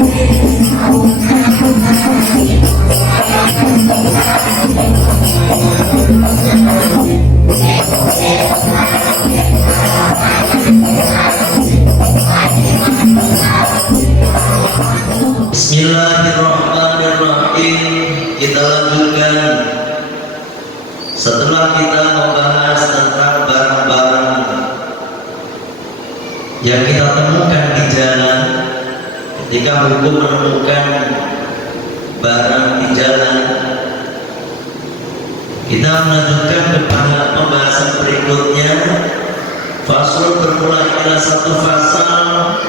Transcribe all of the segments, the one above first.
Bismillahirrahmanirrahim. Kita lanjutkan setelah kita membahas tentang barang-barang yang kita temukan di jalan. Ketika hukum menemukan barang di jalan, kita melanjutkan kepada pembahasan berikutnya. Fasal bermula ila satu fasal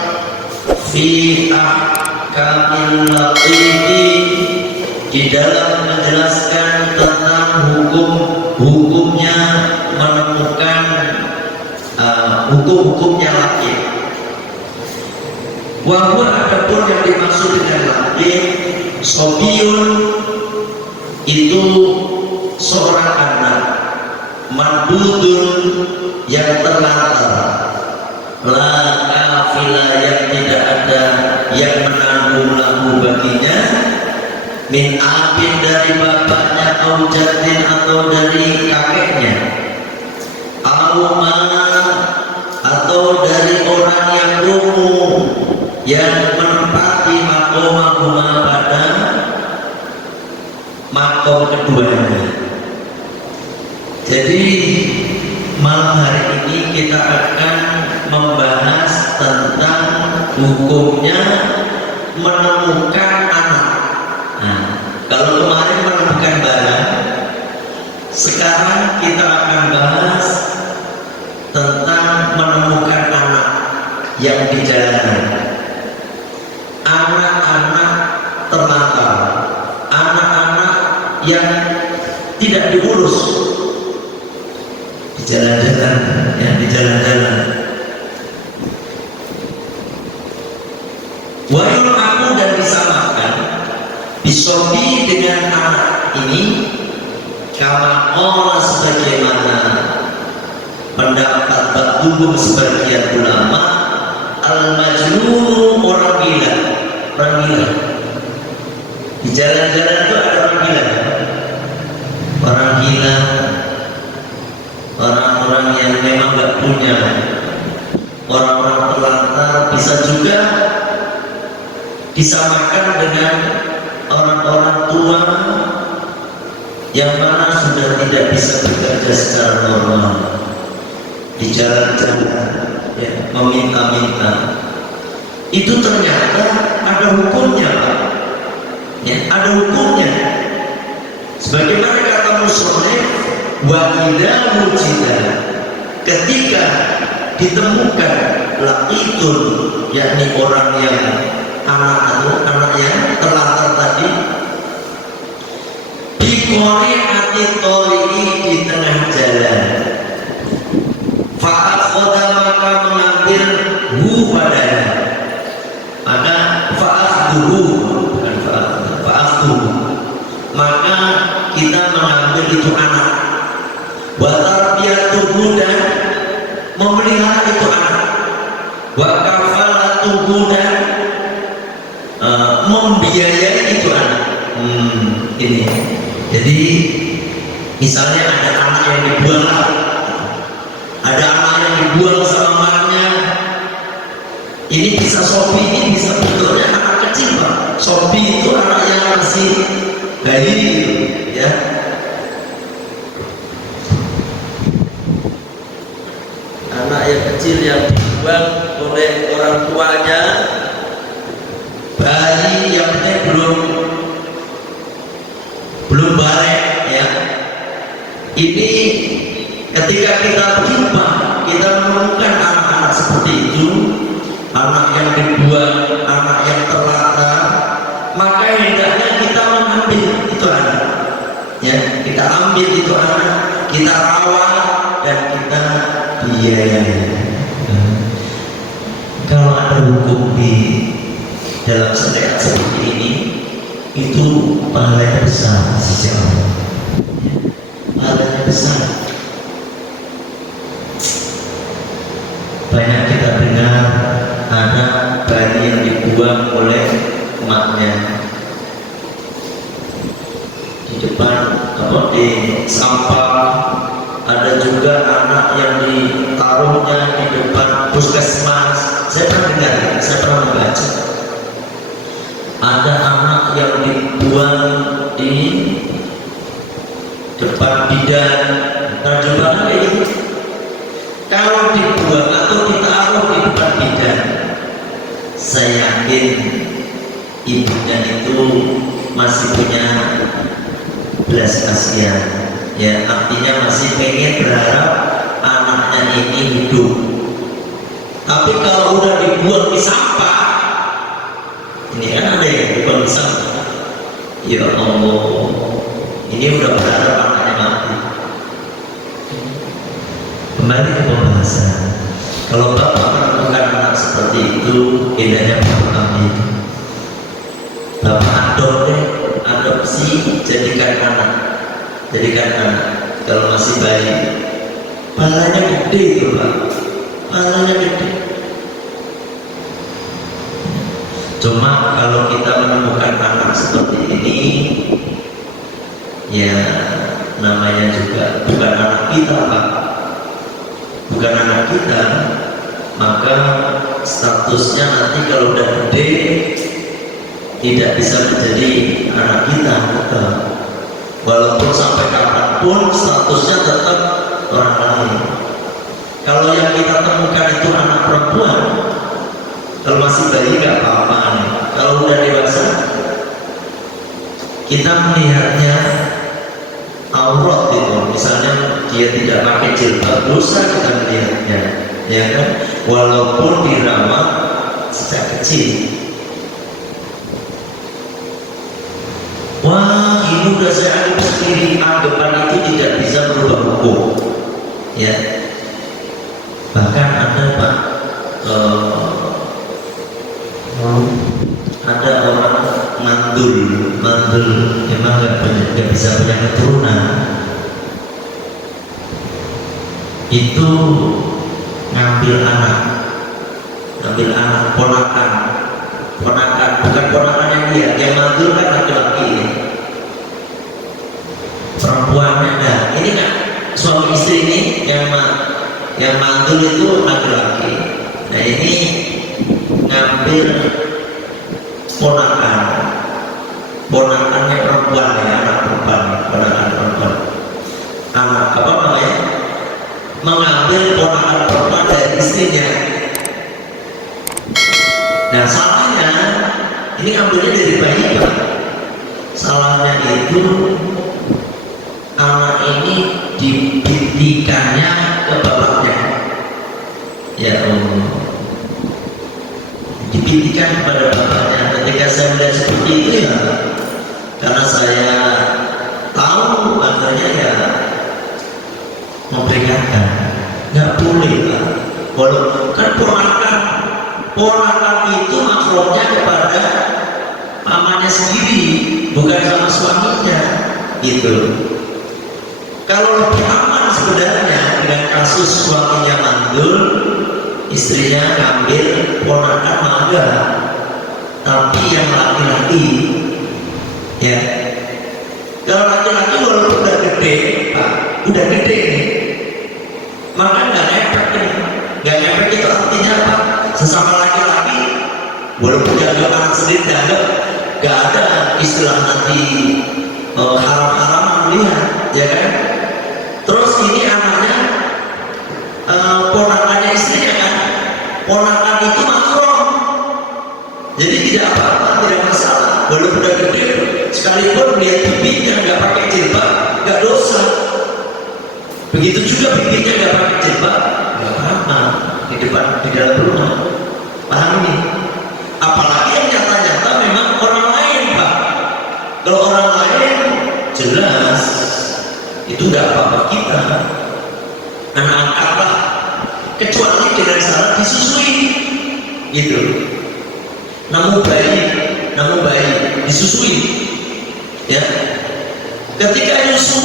fi ahkamil latifi, di dalam menjelaskan tentang hukumnya menemukan hukum-hukumnya latif. Wahwa adapun yang dimaksud dengan latif, sobiun itu seorang anak, mandudun yang terlantar, la kafila yang tidak ada yang menanggung lahu baginya, min abin dari bapaknya, au jadin atau dari kakeknya, atau dari orang yang umum yang menempati makomahuma pada makom keduanya. Jadi malam hari ini kita akan membahas tentang hukumnya menemukan anak. Nah, kalau kemarin menemukan barang, sekarang kita akan bahas tentang menemukan anak yang di jalanan. Anak-anak terlantar, anak-anak yang tidak diurus di jalan-jalan, ya, di jalan-jalan. Wayul aku dan disamakan bisobi dengan anak ini, kama qala sebagaimana pendapat ba'dhum sebagian ulama, al-majnun orang gila. Orang gila di jalan-jalan itu ada orang gila. Orang gila, orang-orang yang memang gak punya, orang-orang terlantar, bisa juga disamakan dengan orang-orang tua yang mana sudah tidak bisa bekerja secara normal di jalan-jalan, ya, meminta-minta. Itu ternyata ada hukumnya, Pak. Ya, ada hukumnya. Sebagaimana kata musannif, wa idza wujida, ketika ditemukan laqitun, yakni orang yang anak yang terlantar tadi, bikori ati tori, di tengah jalan, fa'akhoda maka mengambil hu padanya, maka fa'akhduhu, bukan fa'akhduhu, maka kita mengambil itu anak, wa tarbiyatuhu, dan memelihara itu anak, wa kafalatuhu, dan membiayai itu anak. Ini jadi misalnya ada anak yang dibuang, ada anak yang dibuang sama maknya, ini bisa sopi, ini bisa betulnya anak kecil, Pak. Sopi itu anak yang masih bayi gitu, ya. Anak yang kecil yang dibuang oleh orang tuanya, bayi yang belum balik, ya. Ini ketika kita berjumpa, kita menemukan anak-anak seperti itu, anak yang dibuang, anak yang terlantar, maka hendaknya kita mengambil itu anak, ya, kita ambil itu anak, kita rawat dan kita biayai. Kalau ada hukum di dalam syariat seperti ini, itu pahalanya besar sisi Allah, pahalanya besar. Banyak kita dengar ada bayi yang dibuang oleh emaknya di depan di sampah. Ada juga anak yang ditaruhnya di depan puskesmas. Saya pernah dengar, saya pernah membaca. Ada anak yang dibuang di depan bidan. Terjemahan ini, kalau dibuang atau ditaruh di depan bidan, saya yakin ibunya itu masih punya belas kasihan, ya, artinya masih pengen berharap anaknya ini hidup. Tapi kalau udah dibuang di sampah, ini kan ada yang dibuang di sampah, ya Allah, ini udah berharap anaknya mati. Kembali ke pembahasan, kalau bapak menemukan anak seperti itu, indahnya bapak ambil, bapak adopsi, jadikan anak. Kalau masih bayi, palanya gede itu pak, palanya gede. Cuma kalau kita menemukan anak seperti ini, ya namanya juga bukan anak kita pak, bukan anak kita, maka statusnya nanti kalau udah gede tidak bisa menjadi anak kita, tetap. Walaupun sampai kapanpun statusnya tetap orang lain. Kalau yang kita temukan itu anak perempuan, kalau masih bayi nggak apa-apa. Kalau udah dewasa, kita melihatnya aurat itu, misalnya dia tidak pakai jilbab, dosa kita melihatnya, ya kan? Walaupun dirawat sejak kecil. Wah, ini udah saya anggap sendiri, anggapan itu tidak bisa merubah hukum, ya. Bahkan ada pak, ada orang mandul, memang nggak bisa punya keturunan, itu ngambil anak ponakan, bukan ponakannya dia, yang mandul kan laki-laki ini, perempuannya. Nah ini kan suami istri ini yang mandul itu laki-laki. Nah ini ngambil ponakannya perempuan, ya, anak perempuan, ponakan perempuan, anak apa namanya, mengambil ponakan perempuan dari istrinya. Nah salahnya ini ambilnya dari bayi pak. Salahnya itu anak ini dibintikannya ke bapaknya, ya Allah, dibintikan kepada bapaknya. Ketika saya melihat seperti itu, ya karena saya tahu akhirnya ya memperingatkan, nggak boleh lah. Walaupun kan ponakan itu makrumnya kepada pamannya sendiri, bukan sama suaminya, gitu. Kalau lebih aman sebenarnya dengan kasus suaminya mandul, istrinya ngambil ponakan mangga, tapi yang laki-laki, ya. Kalau laki-laki walaupun udah gede, pak, udah gede nih, maka nggak efek nih. Nggak efek itu artinya apa? Sesama laki-laki, walaupun jaga anak sendiri, nggak ada istilah nanti haram-haraman lihat, ya kan? Terus ini anaknya ponakannya istrinya kan, ponakan itu makrum, jadi tidak apa-apa, tidak masalah. Walaupun udah gede, sekalipun lihat bibinya nggak pakai jilbab, nggak dosa. Begitu juga bibinya nggak pakai jilbab, nggak apa-apa di dalam rumah. Paham ini? Apalagi yang nyata-nyata memang orang lain pak. Kalau orang lain jelas itu nggak apa-apa kita, anak angkat lah, kecuali dengan syarat disusui, gitu. Namun bayi disusui, ya. Ketika nyusu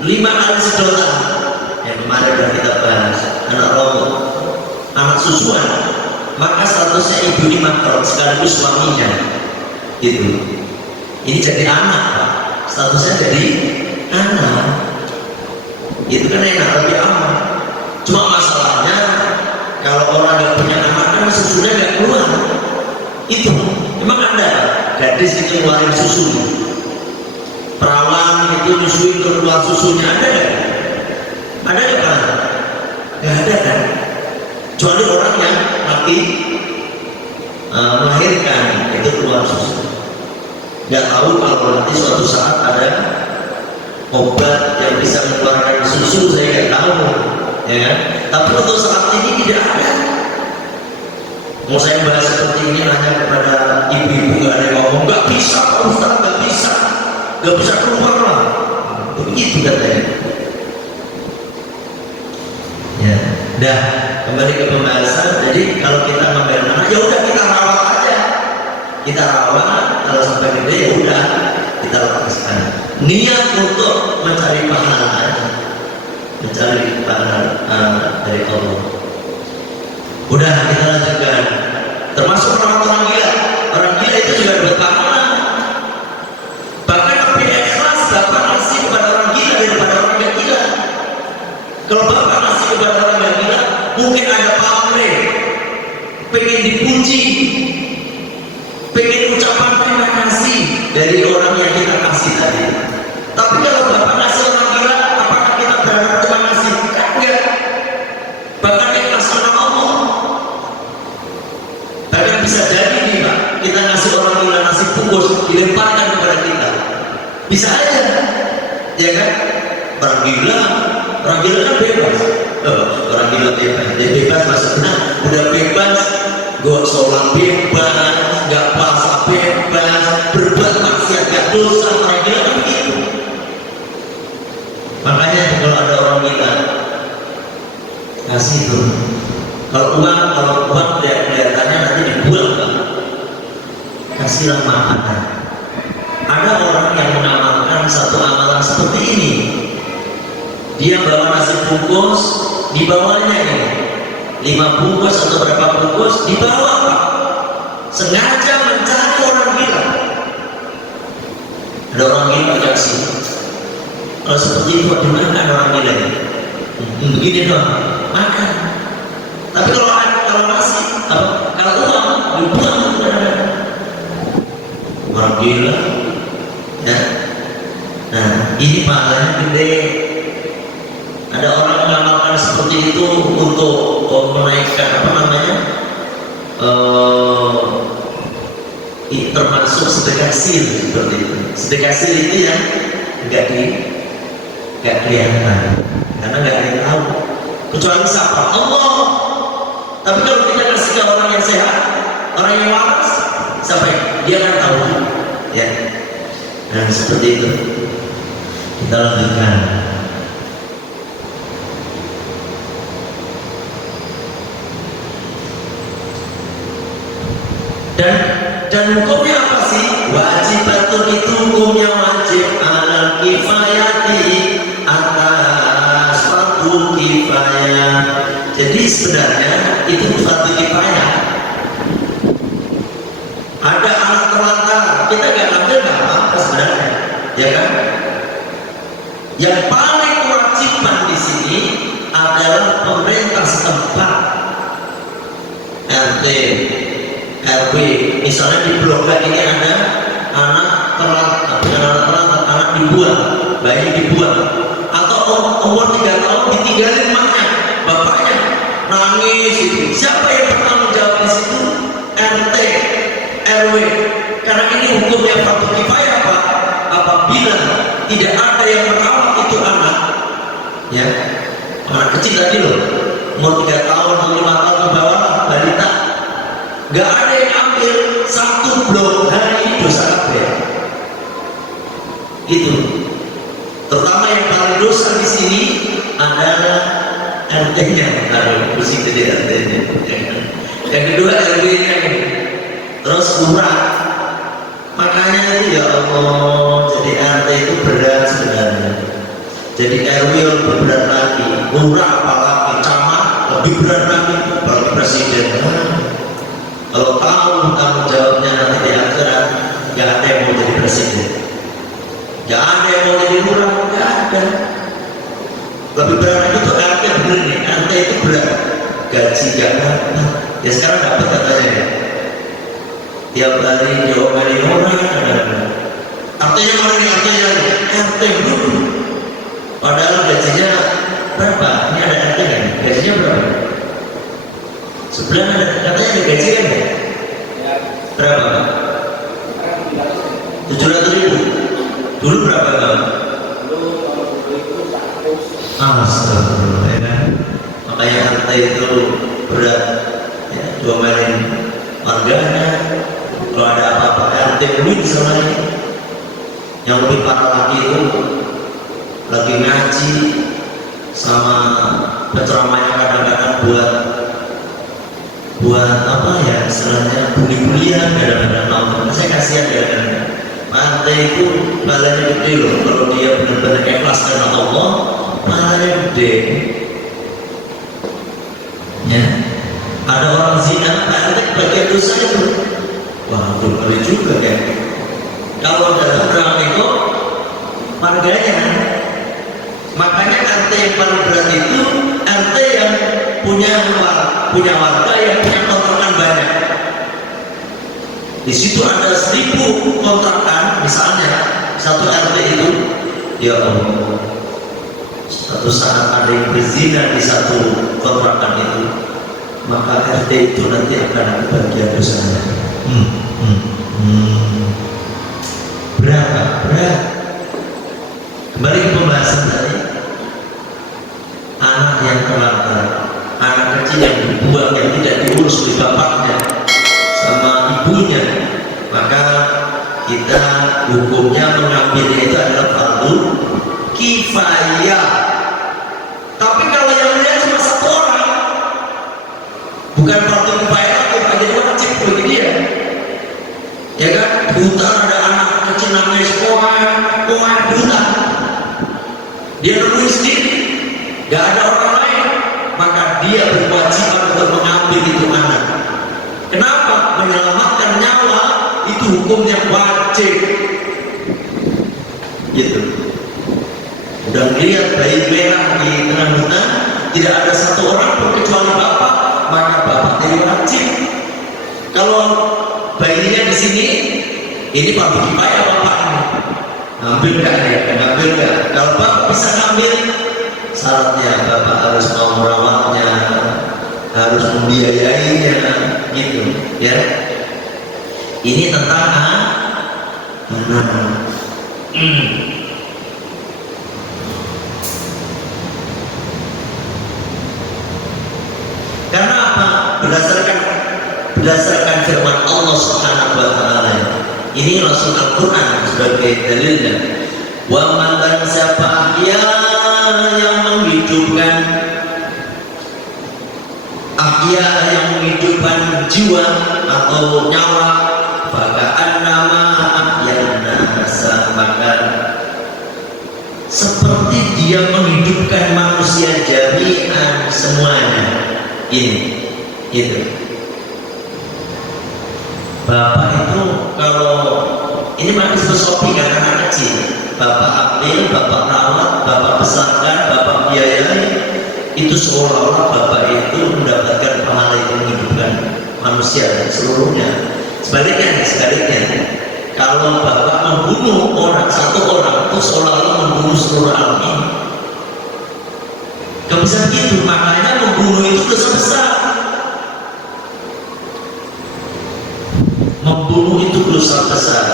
5 kali sedotan, yang kemarin sudah kita bahas, anak susuan maka statusnya ibu ini makro sekaligus suaminya gitu. Ini jadi anak Pak, statusnya jadi anak, itu kan enak, lebih aman. Cuma masalahnya kalau orang nggak punya anak kan susunya nggak keluar. Itu memang ada gadis itu ngeluarin susu, perawan itu nyusuin keluar susunya, ada nggak? Ada nggak Pak? Nggak ada kan? Kecuali orang yang mati melahirkan itu keluar susu. Nggak tahu kalau nanti suatu saat ada obat yang bisa mengeluarkan susu, saya nggak tahu, ya kan? Tapi untuk saat ini tidak ada. Mau saya bahas seperti ini nanya kepada ibu-ibu, nggak ada yang ngomong nggak bisa Pak Ustaz, nggak bisa keluar lah. Begitu katanya. Ya, dah kembali ke pembahasan. Jadi kalau kita ngambil anak, ya udah kita rawat aja. Kita rawat, kalau sampai gede ya udah kita lepaskan. Niat untuk mencari pahala, mencari pahala dari Allah. Udah kita lanjutkan. Termasuk orang gila. Orang gila itu juga dapat pahala. Bahkan lebih ikhlas bapak ngasih kepada orang gila daripada orang yang gila. Kalau bapak ngasih kepada orang yang gila, mungkin ada pamrih, pengen dipuji, pengen ucapan terima kasih dari orang yang kita kasih tadi. Tapi kalau bapak ngasih orang gila, apakah kita berharap terima kasih? Enggak. Bahkan ikhlas karena Allah. Bahkan bisa jadi nih Pak, kita ngasih orang gila nasi bungkus dilemparkan kepada kita. Bisa aja, ya kan? Orang gila kan bebas. Orang gila bebas, dia bebas maksudnya udah bebas, gak sholat bebas, gak puasa bebas, berbuat maksiat gak dosa. Orang gila kan begitu. Makanya kalau ada orang gila kasih tuh. Kalau uang kelihatannya nanti dibuang Pak. Kasihlah makanan. Ada orang yang mengamalkan satu amalan seperti ini. Dia bawa nasi bungkus, dibawanya ini 5 bungkus atau berapa bungkus dibawa Pak. Sengaja mencari orang gila. Ada orang gila kasih. Kalau seperti itu dimakan orang gila ini. Begini doang, makan. Tapi kalau nasi, kalau uang dibuang orang gila, ya. Nah ini pahalanya gede. Ada orang mengamalkan seperti itu untuk menaikkan termasuk sedekah sir seperti itu. Sedekah sir itu yang nggak kelihatan karena nggak ada yang tahu kecuali siapa? Allah. Tapi kalau kita kasih ke orang yang sehat, orang yang waras, sampai dia akan tahu, ya. Dan seperti itu kita lanjutkan. Dan hukumnya apa sih? Wajibatun itu hukumnya wajib ala kifayati, atas fardu kifayah. Jadi sebenarnya itu fardu kifayah. Ada anak terlantar, kita nggak ambil nggak apa-apa sebenarnya, ya kan? Yang paling kewajiban di sini adalah pemerintah setempat, RT, RW. Misalnya di blok ini ada anak terlantar, anak dibuang, bayi dibuang, atau umur 3 tahun ditinggalin emaknya, bapaknya nangis itu. Siapa yang bertanggung jawab di situ? RT, RW. Karena ini hukumnya fardu kifayah Pak. Apabila tidak ada yang merawat itu anak, ya, anak kecil tadi loh, umur 3 tahun atau 5 tahun ke bawah, balita, nggak ada yang ambil satu blok, hari ini dosa kabeh. Itu terutama yang paling dosa di sini adalah RT-nya, taruh pusing gede RT-nya. Yang kedua RW-nya, terus lurah. Makanya itu ya Allah, jadi RT itu berat sebenarnya. Jadi RW lebih berat lagi, lurah apalagi, camat lebih berat lagi, apalagi presiden. Kalau tahu tanggung jawabnya nanti di akhirat, gak ada yang mau jadi presiden, gak ada yang mau jadi lurah, gak ada. Lebih berat itu RT, bener nih, RT itu berat, gaji gak dapat. Ya sekarang dapat katanya ya, tiap hari diomelin orang, artinya mana nih, artinya RT dulu, padahal gajinya berapa? Ini ada RT kan? Gajinya berapa? Sebelah ada, katanya ada gaji kan ya? Berapa? 700.000. Dulu berapa bang? Astagfirullah ya kan? Makanya RT itu berat ya, diomelin warganya. Kalau ada apa-apa RT dulu bisa lagi. Yang lebih parah lagi itu lagi ngaji sama penceramahnya kadang-kadang buat apa ya istilahnya bully-bulian, kadang-kadang nonton. Saya kasihan kadang-kadang. RT itu balanya gede loh, kalau dia benar-benar ikhlas karena Allah, balanya gede. Ya, ada orang zina, RT bagian dosanya tuh, wah berbalik juga kan. Kalau dalam perang itu warganya, makanya RT yang paling berat itu RT yang punya warga yang punya kontrakan banyak. Di situ ada 1000 kontrakan, misalnya satu RT itu, ya Allah, suatu saat ada yang berzina di satu kontrakan itu, maka RT itu nanti akan bagian dosanya. Berat. Kembali ke pembahasan tadi, anak yang terlantar, anak kecil yang dibuang, yang tidak diurus oleh bapaknya sama ibunya, maka kita hukumnya mengambilnya itu adalah fardu kifayah. Tapi kalau yang melihat cuma satu orang, bukan fardu kifayah, bukan jadi wajib bagi dia. Ya kan, di hutan ada anak kecil namanya sekolah buta, dia nemuin sendiri, gak ada orang lain, maka dia berkewajiban untuk mengambil itu anak. Kenapa? Menyelamatkan nyawa itu hukumnya wajib. Gitu. Udah lihat bayi merah di tengah hutan, tidak ada satu orang pun kecuali bapak, maka bapak jadi wajib. Kalau bayinya di sini, ini fardu kifayah bapak ini. Ngambil nggak ya? Ngambil nggak? Kalau bapak bisa ngambil, syaratnya bapak harus mau merawatnya, harus membiayainya, gitu ya. Ini tentang anak. Karena apa? Berdasarkan firman Allah Subhanahu wa taala. Ini langsung Al-Qur'an sebagai dalilnya. Wa man, siapa yang menghidupkan yang menghidupkan jiwa atau nyawa, bagaan nama yang nasa, maka seperti dia menghidupkan manusia jami'an semuanya. Ini gitu. Bapak itu kalau ini masih filosofi kan, anak kecil, bapak ambil, bapak rawat, bapak besarkan, bapak biayai, itu seolah-olah bapak itu mendapatkan pahala itu menghidupkan manusia seluruhnya. Sebaliknya, kalau bapak membunuh satu orang itu seolah-olah membunuh seluruh alam ini. Gak bisa begitu, makanya membunuh itu dosa besar. Membunuh itu dosa besar.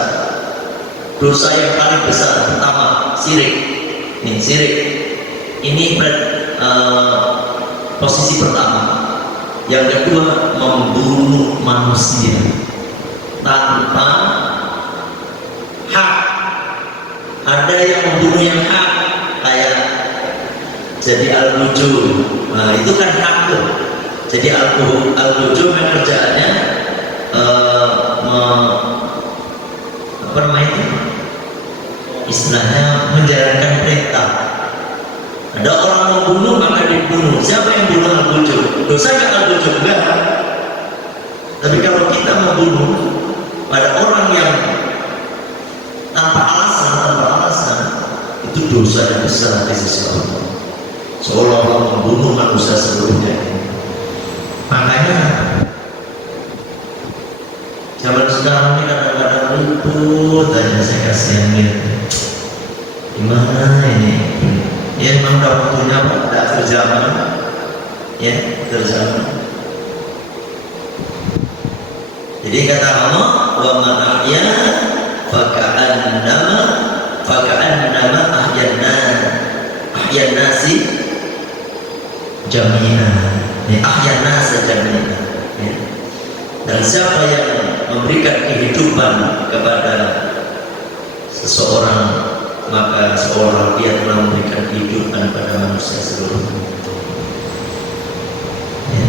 Dosa yang paling besar pertama syirik. Nih syirik. Ini posisi pertama. Yang kedua, membunuh manusia tanpa hak. Ada yang membunuh yang hak, kayak jadi al-nujum. Nah, itu kan hak tuh. Jadi al-nujum yang kerjaannya apa namanya itu? Istilahnya menjalankan perintah. Ada orang membunuh maka dibunuh. Siapa yang bunuh al-nujum? Dosa nggak al-nujum? Enggak. Tapi kalau Zaman sekarang ini kadang-kadang ribut aja, saya kasihan gitu. Gimana ini? Ya memang udah waktunya Pak, udah akhir zaman. Ya, akhir zaman. Jadi kata Allah, wa man ahya faka'annama ahyan nasi jami'an. Ya, ahyan nasi jami'an. Ya. Dan siapa yang memberikan kehidupan kepada seseorang, maka seorang dia telah memberikan kehidupan pada manusia seluruhnya. Ya.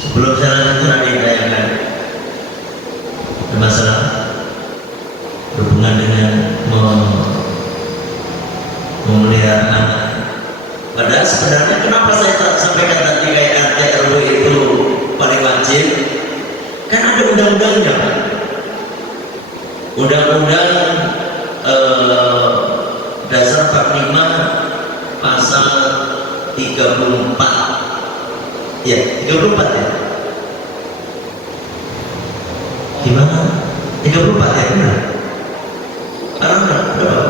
Sebelum saya lanjut, ada yang tanyakan ada masalah berhubungan dengan memelihara anak. Padahal sebenarnya kenapa saya sampaikan tadi kayak RT RW itu paling wajib? Kan ada undang-undangnya, Pak. Undang-undang dasar 45 pasal 34. Ya, 34 ya. Gimana? 34 ya, benar? Sekarang berapa?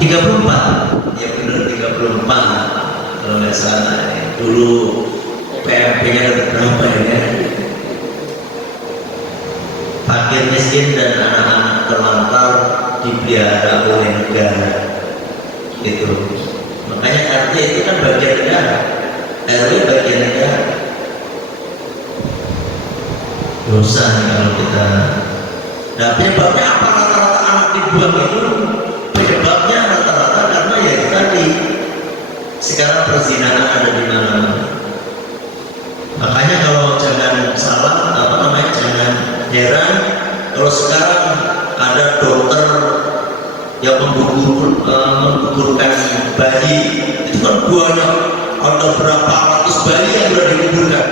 34. Ya benar, 34. Kalau nggak salah dulu PMP-nya ada berapa ya? Fakir miskin dan anak-anak terlantar dipelihara oleh negara, gitu. Makanya RT itu kan bagian negara, RW bagian negara. Dosa nih kalau kita. Nah, penyebabnya apa rata-rata anak dibuang itu? Penyebabnya rata-rata karena ya itu tadi. Sekarang perzinahan ada di mana-mana. Makanya kalau jangan salah, jangan heran kalau sekarang ada dokter yang menggugurkan bayi, itu kan banyak, ada berapa ratus bayi yang sudah dikuburkan.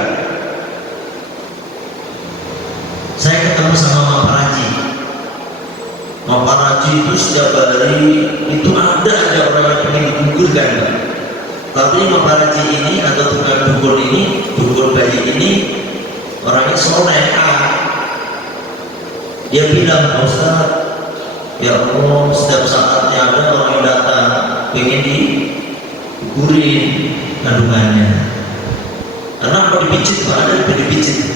Saya ketemu sama Mama Paraji itu setiap hari itu ada aja orang yang pengen digugurkan. Tapi Mama Paraji ini atau tukang dukun ini, dukun bayi ini orangnya soleh. Dia bilang, Pak Ustaz, ya Allah, setiap saatnya ada orang yang datang pengen digugurin kandungannya. Karena apa dipijit, Pak? Ada yang dipijit.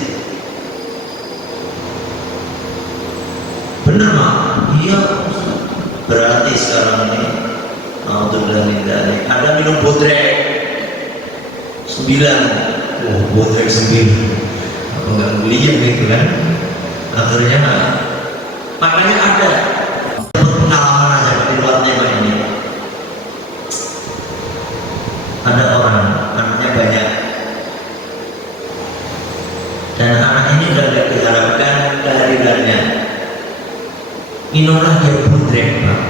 Bener, Mak? Iya. Berarti sekarang ini ada minum bodrek 9. Oh, bodrek 9. Apa nggak ngeliat gitu kan? Akhirnya makanya ada pengalaman aja di luar tema ini. Ada orang anaknya banyak dan anak ini udah gak diharapkan kehadirannya. Minumlah dia bodrek, Pak.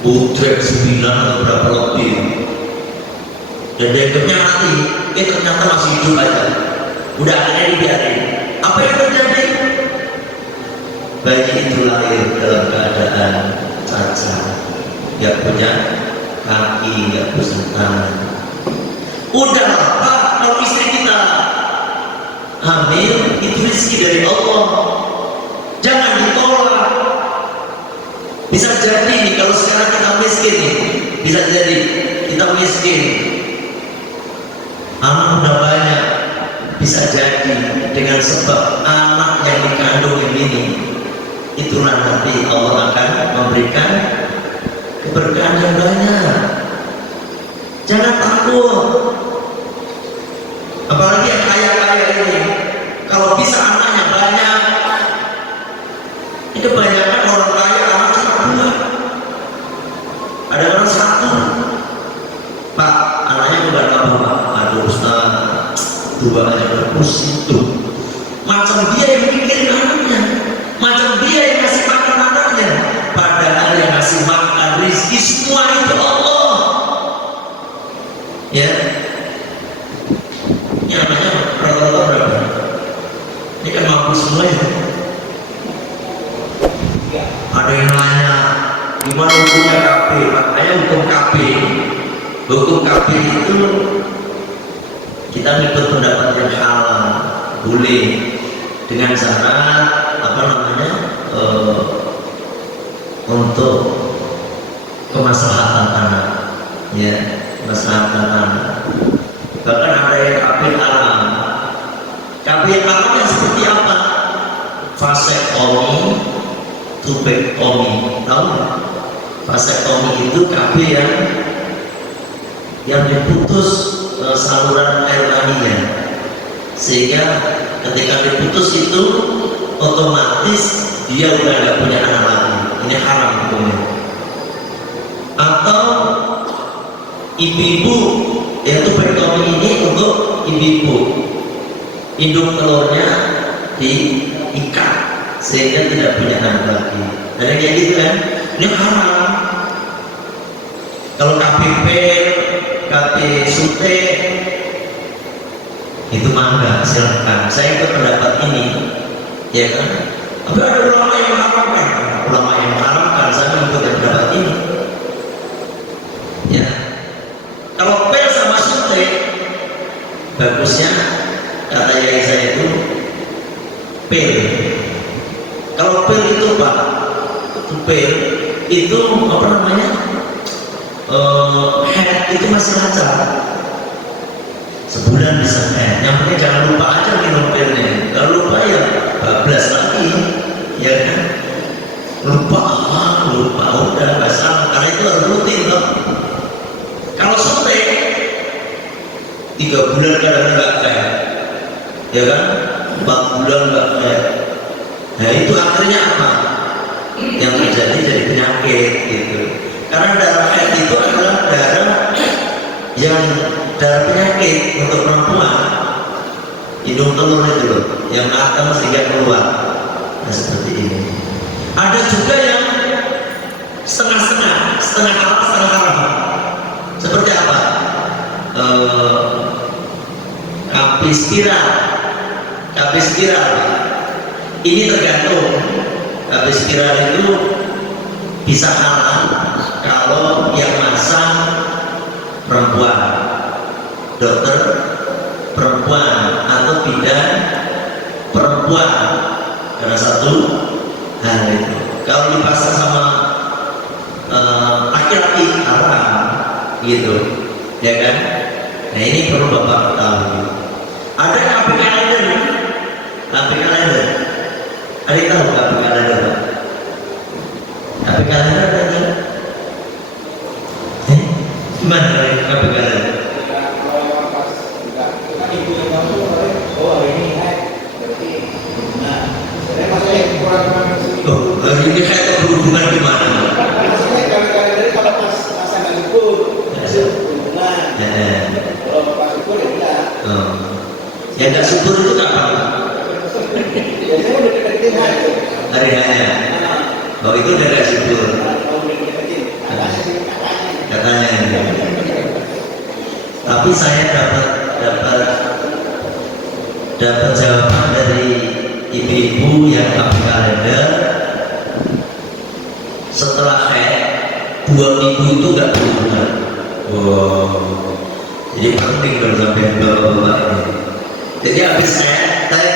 Bodrek 9 atau berapa lebih. Dan dia mati, ternyata masih hidup aja. Udah akhirnya dibiarin. Apa yang terjadi? Bayi itu lahir dalam keadaan cacat, gak punya kaki, gak punya tangan. Udah Pak, kalau istri kita hamil, itu rezeki dari Allah, jangan ditolak. Bisa jadi nih kalau sekarang kita miskin nih, bisa jadi kita miskin, anak udah banyak, bisa jadi dengan sebab anak yang dikandung ini, itulah nanti Allah akan memberikan keberkahan yang banyak. Jangan takut, apalagi yang kaya-kaya ini, kalau bisa anaknya banyak. Ini kebanyakan orang kaya anak cuma 2, ada orang 1. Pak, anaknya bukan apa Pak? Aduh Ustaz, 2 aja berpusing tuh. Macam dia yang mikirin anaknya, macam dia yang ngasih makan anaknya, padahal yang ngasih makan rezeki semua itu Allah. Ya, ini anaknya rata-rata berapa? Ini kan mampu semua ya. Ada yang nanya, gimana hukumnya KB? Makanya hukum KB itu kita ngikut pendapat yang halal. boleh dengan syarat apa namanya untuk kemaslahatan anak, ya, kemaslahatan anak. Bahkan ada yang kabin alam. Kabin alam yang seperti apa? Vasektomi, tubektomi, tahu nggak? Vasektomi itu KB yang diputus saluran air maninya, sehingga ketika diputus itu otomatis dia udah nggak punya anak lagi. Ini haram hukumnya. Atau ibu-ibu, yaitu tubektomi ini untuk ibu-ibu, induk telurnya diikat sehingga tidak punya anak lagi. Dan yang kayak gitu kan, ini haram. Kalau KBP, KB Sute itu mangga, silakan. Saya ikut pendapat ini, ya kan? Tapi ada ulama yang mengharamkan, ulama yang mengharamkan. Saya ikut pendapat ini. Ya, kalau pel sama Sute, bagusnya kata yai saya itu pel. Kalau pel itu Pak, pel itu apa namanya? Head itu masih lancar, sebulan bisa head. Yang penting jangan lupa aja minum pilnya. Kalau lupa ya bablas lagi, ya kan? Lupa udah nggak salah. Karena itu harus rutin loh. Kalau Sute 3 bulan kadang nggak head, ya kan? 4 bulan nggak head. Nah itu akhirnya apa? Yang terjadi jadi penyakit gitu. Karena darah haid itu adalah darah yang darah penyakit untuk perempuan. Hidung telur itu loh, yang akan sehingga keluar. Nah seperti ini. Ada juga yang setengah-setengah, setengah halal, setengah haram. Seperti apa? KB spiral. Ini tergantung. KB spiral itu bisa halal kalau yang masang perempuan, dokter perempuan atau bidan perempuan, karena satu hal itu. Kalau dipasang sama laki-laki haram gitu, ya kan? Nah ini perlu Bapak ketahui. Ada KB kalender. Ada yang tahu KB kalender? KB kalender ada yang tahu? Gimana KB kalender? Oh, ini kayak berhubungan gimana? Maksudnya KB kalender kalau pas pasangan libur, berhubungan. Kalau pas libur ya enggak. Ya enggak syukur itu kapan? Biasanya udah deketin hari. Hari hanya. Oh itu udah enggak syukur. Kalau udah deketin, Katanya. Tapi saya dapat jawaban dari ibu-ibu yang KB kalender. Setelah haid 2 minggu itu nggak berhubungan. Wow. Jadi penting kalau sampai bapak-bapak ini. Jadi habis haid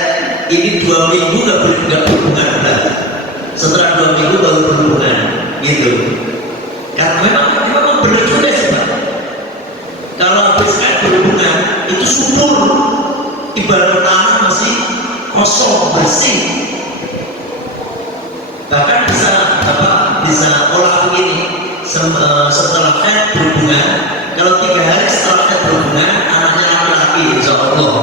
ini 2 minggu nggak berhubungan lagi. Setelah 2 minggu baru berhubungan, gitu. Karena memang benar juga sih Pak. Kalau habis haid berhubungan itu subur, ibarat tanah masih kosong bersih. Bahkan bisa olah begini setelah haid berhubungan. Kalau 3 hari setelah haid berhubungan anaknya laki-laki, insya Allah.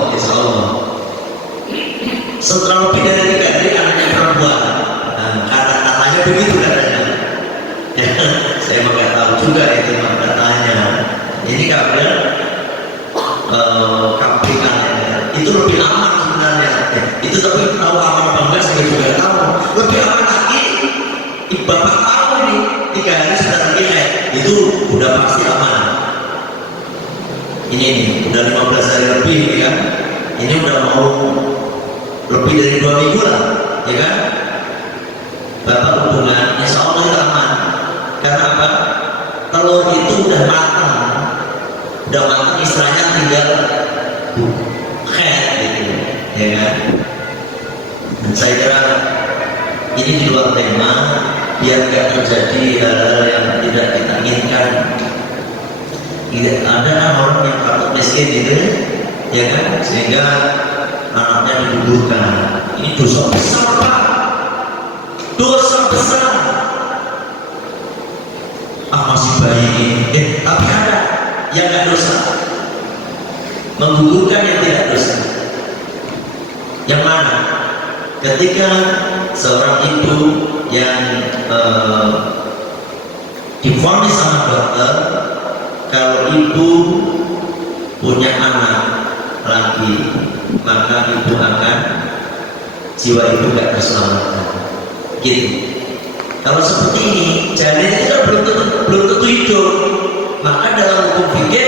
Setelah lebih dari 3 hari anaknya perempuan. Nah, kata-katanya begitu katanya. Ya, saya nggak tahu juga itu katanya. Ini kabar KB kalender itu lebih aman sebenarnya. Itu tapi tahu aman apa enggak saya juga tahu. Lebih aman lagi. Bapak tahu ini 3 hari sudah lagi haid itu udah pasti aman. Ini udah 15 hari lebih ya. Ini udah mau lebih dari 2 minggu lah, ya kan? Bapak hubungan, insya Allah itu aman. Karena apa? Telur itu udah matang istilahnya tinggal haid gitu, ya kan? Dan saya kira ini di luar tema, biar nggak terjadi hal-hal yang tidak kita inginkan. Ada orang yang takut miskin gitu, ya kan? Sehingga anaknya digugurkan. Ini dosa besar, Pak. Dosa besar. Masih bayi ini. Tapi ada yang nggak dosa. Menggugurkan yang tidak dosa. Yang mana? Ketika seorang ibu yang divonis sama dokter, kalau ibu punya anak lagi, maka ibu akan jiwa ibu gak terselamatkan. Gitu. Kalau seperti ini, janin itu belum tentu hidup. Maka dalam hukum fikih,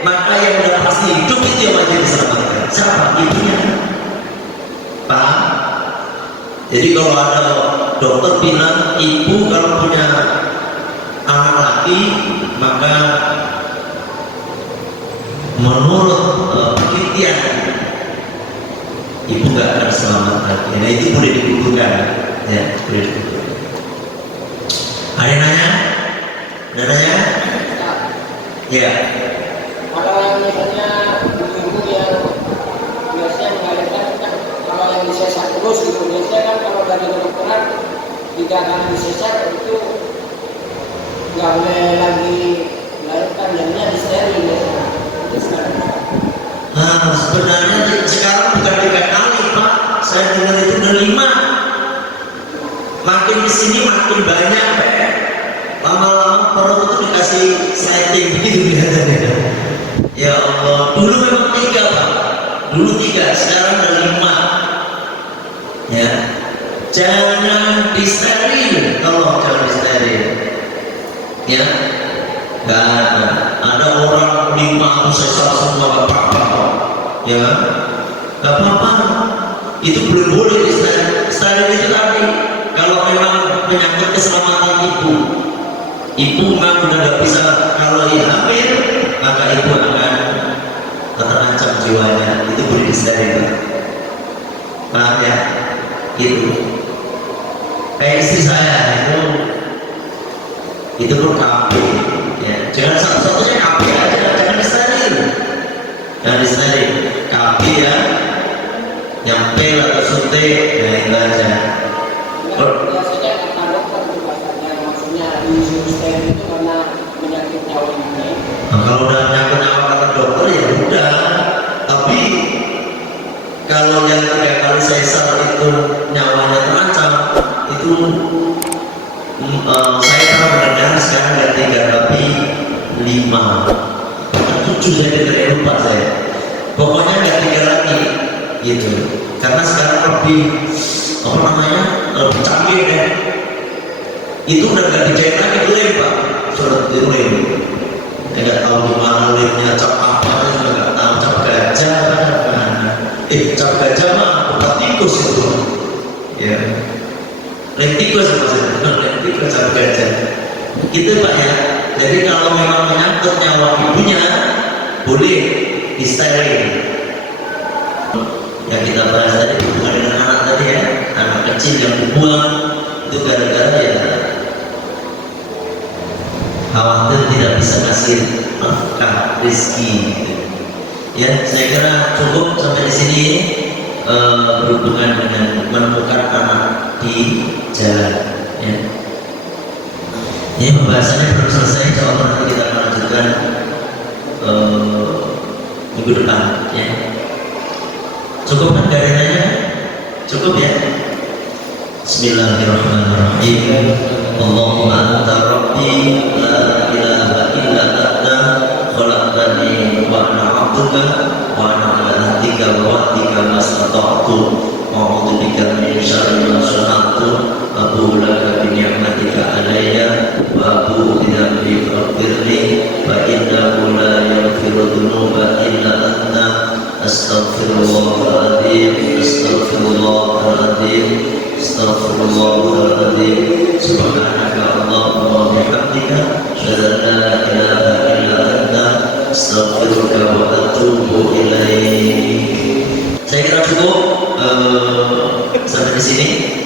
maka yang udah pasti hidup itu yang wajib diselamatkan. Siapa? Ibunya. Paham? Jadi kalau ada dokter bilang ibu kalau punya anak laki, maka menurut penelitian ibu gak akan selamat lagi. Nah itu boleh digugurkan, ya boleh digugurkan. Ada yang nanya? Ada nanya? Ya. Kalau misalnya ibu yang biasanya melahirkan kan, kalau yang disesar terus gitu, biasanya kan kalau dari kedokteran 3 kali disesar itu nggak boleh lagi melahirkan, jadinya disteril biasanya. Itu sekarang. Sebenarnya sekarang bukan 3 kali, Pak. Saya dengar itu udah 5. Makin kesini makin banyak, Pak. Lama-lama perut itu dikasih sliding begitu kelihatannya. Ya Allah, dulu memang 3, Pak. Dulu 3, sekarang udah 5. Ya, jangan disteril, tolong jangan disteril. Ya, nggak ada. Ada orang 5 atau sesar semua nggak apa-apa, ya, nggak apa-apa. Itu belum boleh disteril. Steril itu tadi kalau memang menyangkut keselamatan ibu. Ibu memang udah nggak bisa, kalau ia hamil maka ibu akan terancam jiwanya. Itu boleh disteril, paham ya? Gitu. Kayak istri saya itu pun KB, ya. Jangan satu-satunya KB aja, jangan disteril. Jangan disteril. KB ya, yang P atau suntik, ya itu aja. Biasanya kata dokter juga, yang maksudnya disuruh steril itu karena menyakit nyawa ini. Nah, kalau udah menyangkut nyawa kata dokter ya udah. Tapi kalau yang 3 kali sesar itu nyawanya terancam, itu saya pernah mendengar sekarang nggak 3 tapi 5 atau 7, saya tidak lupa saya. Pokoknya nggak 3 lagi gitu. Karena sekarang lebih lebih canggih ya. Itu udah nggak dijahit lagi, lem, Pak. Sudah dilem. Nggak tahu gimana lemnya, cap apa saya juga nggak tahu. Cap gajah kan? Cap gajah mah obat tikus itu. Ya. Lem tikus maksudnya, lem tikus cap gajah. Gitu, Pak ya. Jadi kalau memang menyangkut nyawa ibunya, boleh disteril. Yang kita bahas tadi hubungan dengan anak tadi ya, anak kecil yang dibuang itu gara-gara ya khawatir tidak bisa ngasih nafkah rezeki gitu. Ya, saya kira cukup sampai di sini berhubungan dengan menemukan anak di jalan. Ya. Ini pembahasannya belum selesai, insya Allah nanti kita akan lanjutkan minggu depan. Ya. Cukup kan garingannya? Cukup ya? Bismillahirrahmanirrahim. Allahumma anta rabbi la ilaha illa anta khalaqtani wa ana 'abduka wa ana 'ala ahdika wa wa'dika mastata'tu a'udzu bika min syarri ma sana'tu abu laka bi ni'matika alayya wa abu bi dhanbi faghfirli fa innahu la yaghfiru dhunuba illa anta. Astaghfirullahaladzim, astaghfirullahaladzim, astaghfirullahaladzim. Subhanaka Allahumma wa bihamdika, asyhadu an la ilaha illa anta, astaghfiruka wa atubu ilaik. Saya kira cukup sampai di sini.